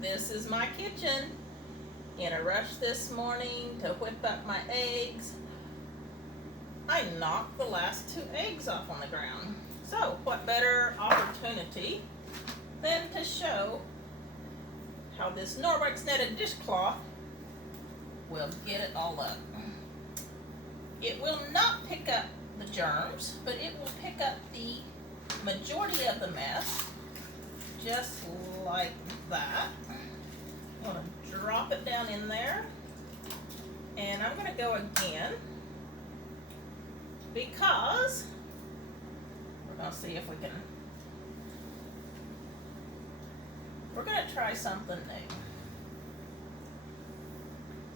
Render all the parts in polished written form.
This is my kitchen. In a rush this morning to whip up my eggs, I knocked the last 2 eggs off on the ground. So what better opportunity than to show how this Norwex netted dishcloth will get it all up. It will not pick up the germs, but it will pick up the majority of the mess, just like that. I'm going to drop it down in there, and I'm going to go again because we're going to see if we can, we're going to try something new.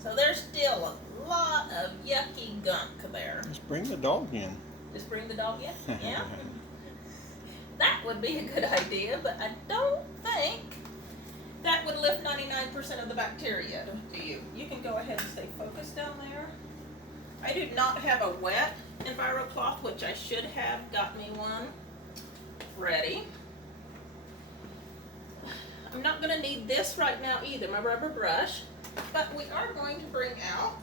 So there's still a lot of yucky gunk there. Just bring the dog in. Just bring the dog in? Yeah. That would be a good idea, but I don't think that would lift 99% of the bacteria, do you? You can go ahead and stay focused down there. I do not have a wet EnviroCloth, which I should have got me one ready. I'm not going to need this right now either, my rubber brush, but we are going to bring out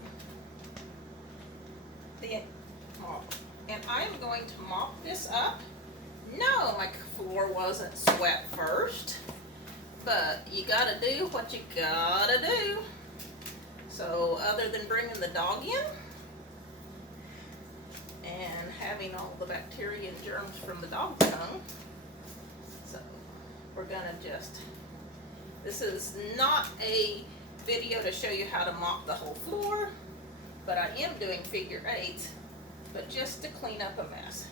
the mop. And I'm going to mop this up. No, my floor wasn't swept first. But you gotta do what you gotta do. So other than bringing the dog in and having all the bacteria and germs from the dog tongue, so we're gonna just, this is not a video to show you how to mop the whole floor, but I am doing figure eights, but just to clean up a mess.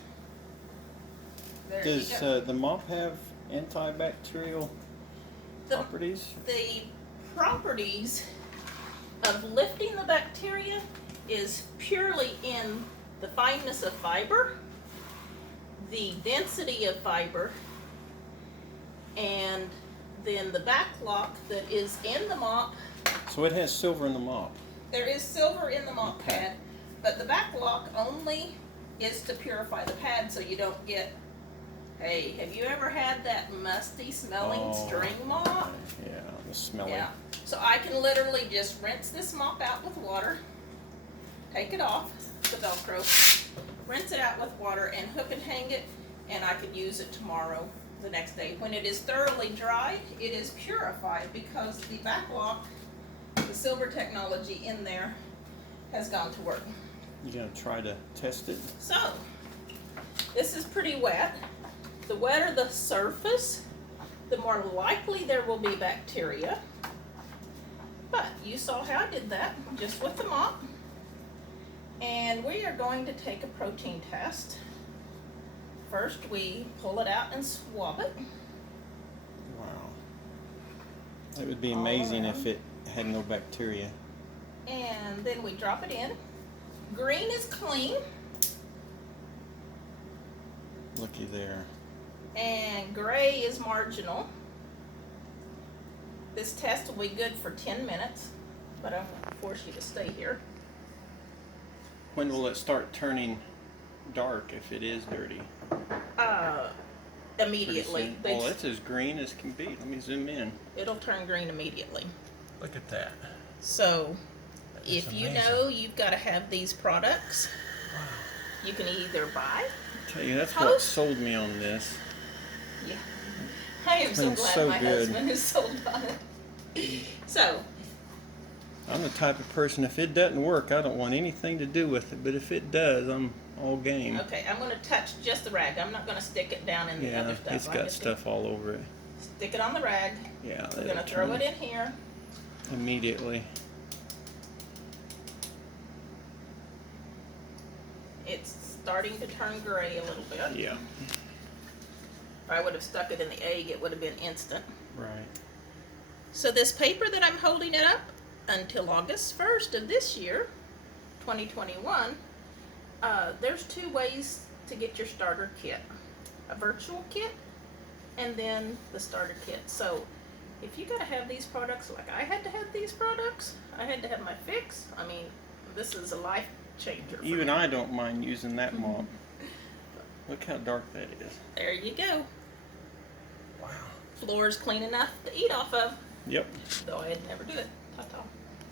There Does you go. the mop have antibacterial properties? The properties of lifting the bacteria is purely in the fineness of fiber, the density of fiber, and then the backlock that is in the mop. So it has silver in the mop. There is silver in the mop pad, but the backlock only is to purify the pad so you don't get, hey, have you ever had that musty smelling string mop? Yeah, the smelly. Yeah. So I can literally just rinse this mop out with water, take it off, the Velcro, rinse it out with water, and hook and hang it, and I could use it tomorrow, the next day. When it is thoroughly dried, it is purified because the backlock, the silver technology in there, has gone to work. You gonna try to test it? So, this is pretty wet. The wetter the surface, the more likely there will be bacteria. But you saw how I did that, just with the mop. And we are going to take a protein test. First, we pull it out and swab it. Wow. It would be amazing if it had no bacteria. And then we drop it in. Green is clean. Looky there. And gray is marginal. This test will be good for 10 minutes, but I'm going to force you to stay here. When will it start turning dark if it is dirty? Immediately. Oh, it's as green as can be. Let me zoom in. It'll turn green immediately. Look at that. So, That's if you amazing. know you've got to have these products, you can either buy. I tell you, that's Toast? what sold me on this. Yeah. I am so It's glad so my good. husband is sold on it. So, I'm the type of person, if it doesn't work, I don't want anything to do with it. But if it does, I'm all game. okay, I'm going to touch just the rag. I'm not going to stick it down in the Yeah, other stuff. it's I'm got just stuff all over it. Stick it on the rag. Yeah, We're going to throw it in here. immediately. It's starting to turn gray a little bit. Yeah, If I would have stuck it in the egg, it would have been instant. right. So this paper that I'm holding it up until August 1st of this year, 2021, there's 2 ways to get your starter kit. A virtual kit and then the starter kit. So if you gotta have these products, like I had to have these products, I had to have my fix. I mean, this is a life changer. Even I don't mind using that mop. Look how dark that is. There you go. Wow. Floor's clean enough to eat off of. Yep. though I'd never do it. Ta-ta.